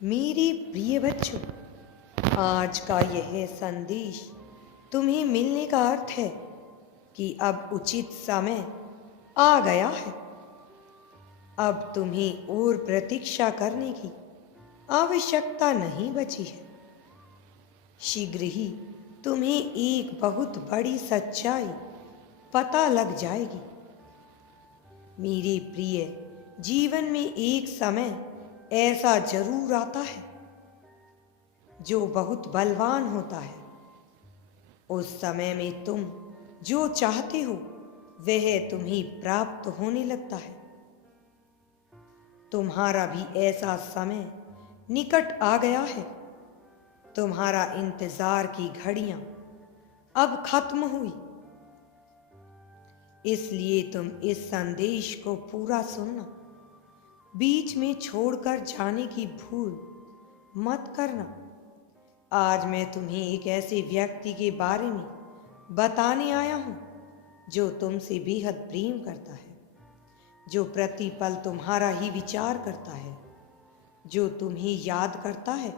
मेरे प्रिय बच्चों, आज का यह संदेश तुम्हें मिलने का अर्थ है कि अब उचित समय आ गया है। अब तुम्हें और प्रतीक्षा करने की आवश्यकता नहीं बची है। शीघ्र ही तुम्हें एक बहुत बड़ी सच्चाई पता लग जाएगी। मेरे प्रिय, जीवन में एक समय ऐसा जरूर आता है जो बहुत बलवान होता है। उस समय में तुम जो चाहते हो वह तुम्हें प्राप्त होने लगता है। तुम्हारा भी ऐसा समय निकट आ गया है। तुम्हारा इंतजार की घड़ियां अब खत्म हुई। इसलिए तुम इस संदेश को पूरा सुनना, बीच में छोड़कर जाने की भूल मत करना। आज मैं तुम्हें एक ऐसे व्यक्ति के बारे में बताने आया हूं जो तुमसे बेहद प्रेम करता है, जो प्रतिपल तुम्हारा ही विचार करता है, जो तुम्हें याद करता है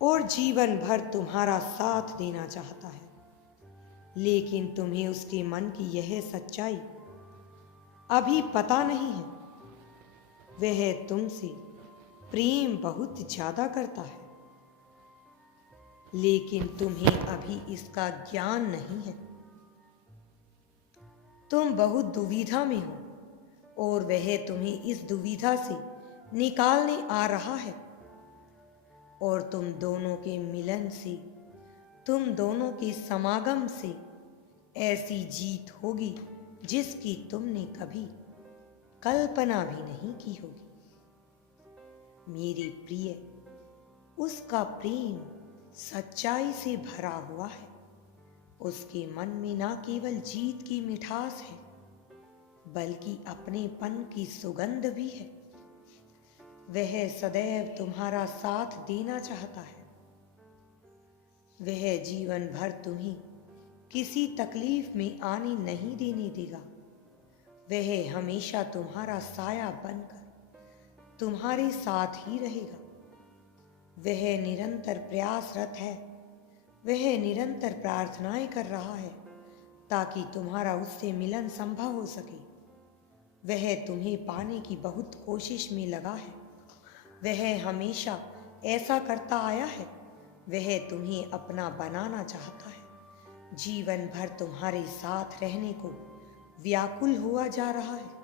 और जीवन भर तुम्हारा साथ देना चाहता है। लेकिन तुम्हें उसके मन की यह सच्चाई अभी पता नहीं है। वह तुमसे प्रेम बहुत ज्यादा करता है, लेकिन तुम्हें अभी इसका ज्ञान नहीं है। तुम बहुत दुविधा में हो और वह तुम्हें इस दुविधा से निकालने आ रहा है। और तुम दोनों के मिलन से, तुम दोनों के समागम से ऐसी जीत होगी जिसकी तुमने कभी कल्पना भी नहीं की होगी। मेरे प्रिय, उसका प्रेम सच्चाई से भरा हुआ है। उसके मन में ना केवल जीत की मिठास है, बल्कि अपनेपन की सुगंध भी है। वह सदैव तुम्हारा साथ देना चाहता है। वह जीवन भर तुम्हें किसी तकलीफ में आने नहीं देने देगा। वह हमेशा तुम्हारा साया बनकर तुम्हारे साथ ही रहेगा। वह निरंतर प्रयासरत है। वह निरंतर प्रार्थनाएं कर रहा है ताकि तुम्हारा उससे मिलन संभव हो सके। वह तुम्हें पाने की बहुत कोशिश में लगा है। वह हमेशा ऐसा करता आया है। वह तुम्हें अपना बनाना चाहता है। जीवन भर तुम्हारे साथ रहने को व्याकुल हुआ जा रहा है।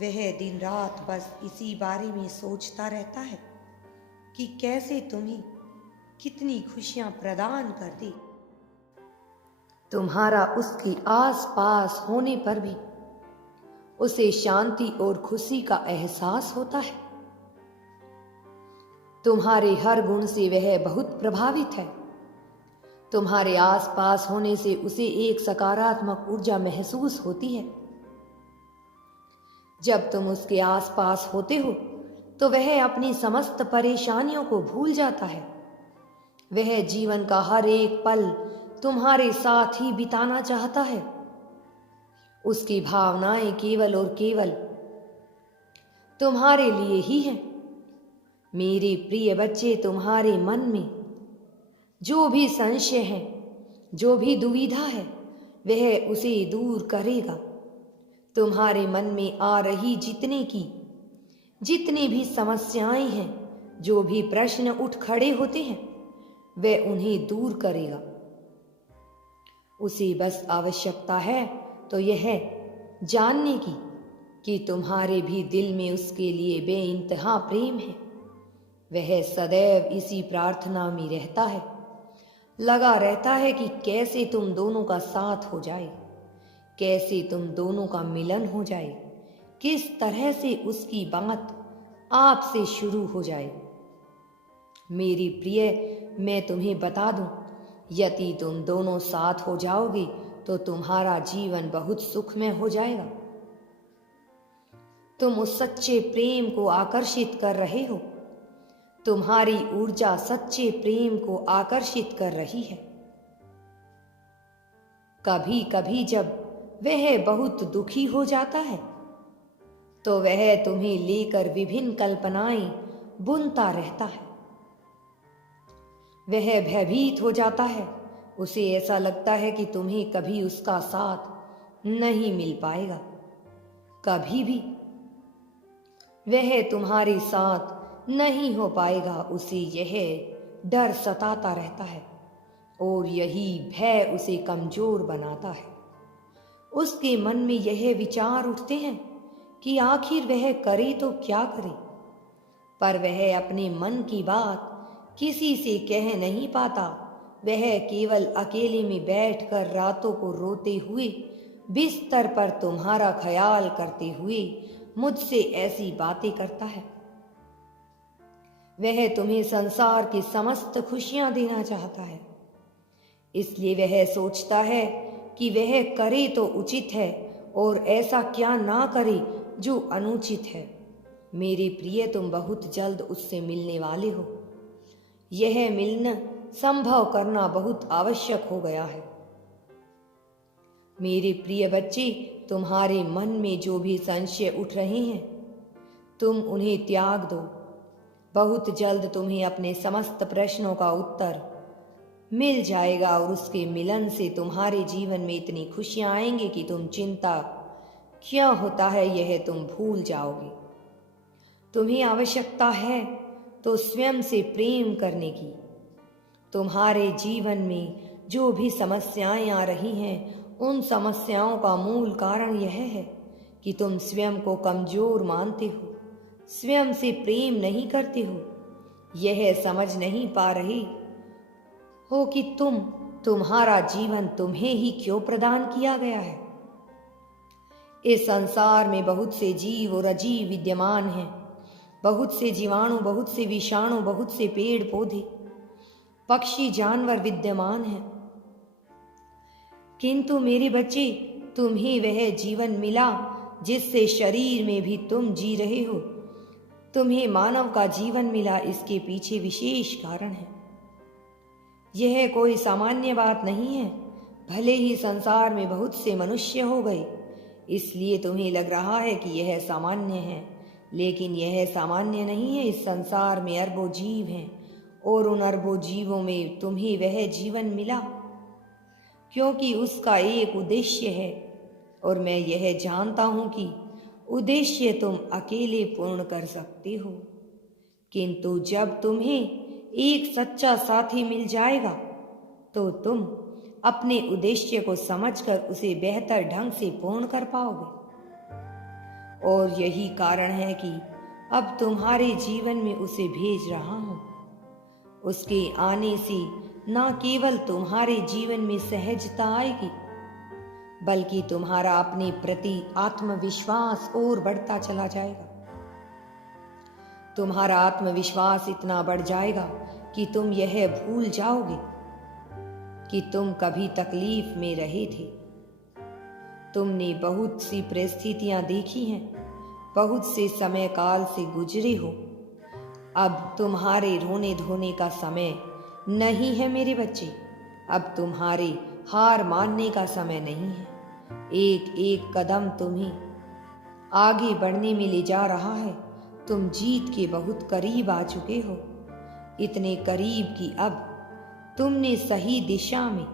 वह दिन रात बस इसी बारे में सोचता रहता है कि कैसे तुम्हें कितनी खुशियां प्रदान कर दे। तुम्हारा उसके आस पास होने पर भी उसे शांति और खुशी का एहसास होता है। तुम्हारे हर गुण से वह बहुत प्रभावित है। तुम्हारे आसपास होने से उसे एक सकारात्मक ऊर्जा महसूस होती है। जब तुम उसके आसपास होते हो तो वह अपनी समस्त परेशानियों को भूल जाता है। वह जीवन का हर एक पल तुम्हारे साथ ही बिताना चाहता है। उसकी भावनाएं केवल और केवल तुम्हारे लिए ही हैं। मेरे प्रिय बच्चे, तुम्हारे मन में जो भी संशय है, जो भी दुविधा है, वह उसे दूर करेगा। तुम्हारे मन में आ रही जितनी भी समस्याएं हैं, जो भी प्रश्न उठ खड़े होते हैं, वह उन्हें दूर करेगा। उसे बस आवश्यकता है तो यह जानने की कि तुम्हारे भी दिल में उसके लिए बेइंतहा प्रेम है। वह सदैव इसी प्रार्थना में रहता है, लगा रहता है कि कैसे तुम दोनों का साथ हो जाए, कैसे तुम दोनों का मिलन हो जाए, किस तरह से उसकी बात आपसे शुरू हो जाए। मेरी प्रिय, मैं तुम्हें बता दूं, यदि तुम दोनों साथ हो जाओगे तो तुम्हारा जीवन बहुत सुखमय हो जाएगा। तुम उस सच्चे प्रेम को आकर्षित कर रहे हो। तुम्हारी ऊर्जा सच्चे प्रेम को आकर्षित कर रही है। कभी कभी जब वह बहुत दुखी हो जाता है तो वह तुम्हें लेकर विभिन्न कल्पनाएं बुनता रहता है। वह भयभीत हो जाता है। उसे ऐसा लगता है कि तुम्हें कभी उसका साथ नहीं मिल पाएगा, कभी भी वह तुम्हारे साथ नहीं हो पाएगा। उसे यह डर सताता रहता है और यही भय उसे कमजोर बनाता है। उसके मन में यह विचार उठते हैं कि आखिर वह करे तो क्या करे, पर वह अपने मन की बात किसी से कह नहीं पाता। वह केवल अकेले में बैठकर रातों को रोते हुए बिस्तर पर तुम्हारा ख्याल करते हुए मुझसे ऐसी बातें करता है। वह तुम्हें संसार की समस्त खुशियां देना चाहता है, इसलिए वह सोचता है कि वह करे तो उचित है और ऐसा क्या ना करे जो अनुचित है। मेरे प्रिय, तुम बहुत जल्द उससे मिलने वाले हो। यह मिलन संभव करना बहुत आवश्यक हो गया है। मेरे प्रिय बच्चे, तुम्हारे मन में जो भी संशय उठ रहे हैं, तुम उन्हें त्याग दो। बहुत जल्द तुम्हें अपने समस्त प्रश्नों का उत्तर मिल जाएगा और उसके मिलन से तुम्हारे जीवन में इतनी खुशियां आएंगी कि तुम चिंता क्या होता है यह तुम भूल जाओगे। तुम्हें आवश्यकता है तो स्वयं से प्रेम करने की। तुम्हारे जीवन में जो भी समस्याएं आ रही हैं, उन समस्याओं का मूल कारण यह है कि तुम स्वयं को कमजोर मानते हो, स्वयं से प्रेम नहीं करते हो। यह समझ नहीं पा रहे हो कि तुम्हारा जीवन तुम्हें ही क्यों प्रदान किया गया है। इस संसार में बहुत से जीव और अजीव विद्यमान हैं, बहुत से जीवाणु, बहुत से विषाणु, बहुत से पेड़ पौधे, पक्षी, जानवर विद्यमान हैं। किंतु मेरे बच्चे, तुम्हें वह जीवन मिला जिससे शरीर में भी तुम जी रहे हो। तुम्हें मानव का जीवन मिला, इसके पीछे विशेष कारण है। यह कोई सामान्य बात नहीं है। भले ही संसार में बहुत से मनुष्य हो गए, इसलिए तुम्हें लग रहा है कि यह सामान्य है, लेकिन यह सामान्य नहीं है। इस संसार में अरबों जीव हैं और उन अरबों जीवों में तुम्हें वह जीवन मिला क्योंकि उसका एक उद्देश्य है, और मैं यह जानता हूं कि उद्देश्य तुम अकेले पूर्ण कर सकते हो। किंतु जब तुम्हें एक सच्चा साथी मिल जाएगा तो तुम अपने उद्देश्य को समझकर उसे बेहतर ढंग से पूर्ण कर पाओगे। और यही कारण है कि अब तुम्हारे जीवन में उसे भेज रहा हूं। उसके आने से न केवल तुम्हारे जीवन में सहजता आएगी, बल्कि तुम्हारा अपने प्रति आत्मविश्वास और बढ़ता चला जाएगा। तुम्हारा आत्मविश्वास इतना बढ़ जाएगा कि तुम यह भूल जाओगे कि तुम कभी तकलीफ में रहे थे। तुमने बहुत सी परिस्थितियां देखी हैं, बहुत से समय काल से गुजरे हो। अब तुम्हारे रोने धोने का समय नहीं है मेरे बच्चे। अब तुम्हारे हार मानने का समय नहीं है। एक एक कदम तुम्हें आगे बढ़ने में ले जा रहा है। तुम जीत के बहुत करीब आ चुके हो, इतने करीब कि अब तुमने सही दिशा में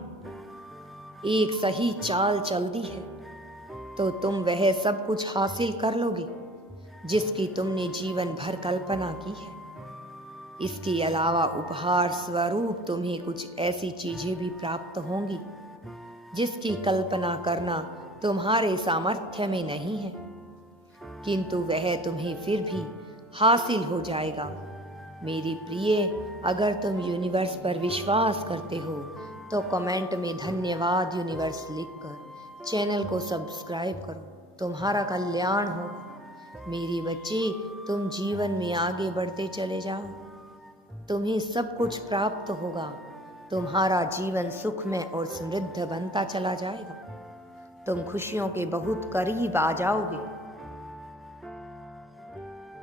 एक सही चाल चल दी है, तो तुम वह सब कुछ हासिल कर लोगे जिसकी तुमने जीवन भर कल्पना की है। इसके अलावा उपहार स्वरूप तुम्हें कुछ ऐसी चीजें भी प्राप्त होंगी जिसकी कल्पना करना तुम्हारे सामर्थ्य में नहीं है, किंतु वह तुम्हें फिर भी हासिल हो जाएगा। मेरी प्रिय, अगर तुम यूनिवर्स पर विश्वास करते हो तो कमेंट में धन्यवाद यूनिवर्स लिखकर चैनल को सब्सक्राइब करो। तुम्हारा कल्याण होगा। मेरे बच्चे, तुम जीवन में आगे बढ़ते चले जाओ, तुम्हें सब कुछ प्राप्त होगा। तुम्हारा जीवन सुखमय और समृद्ध बनता चला जाएगा। तुम खुशियों के बहुत करीब आ जाओगे।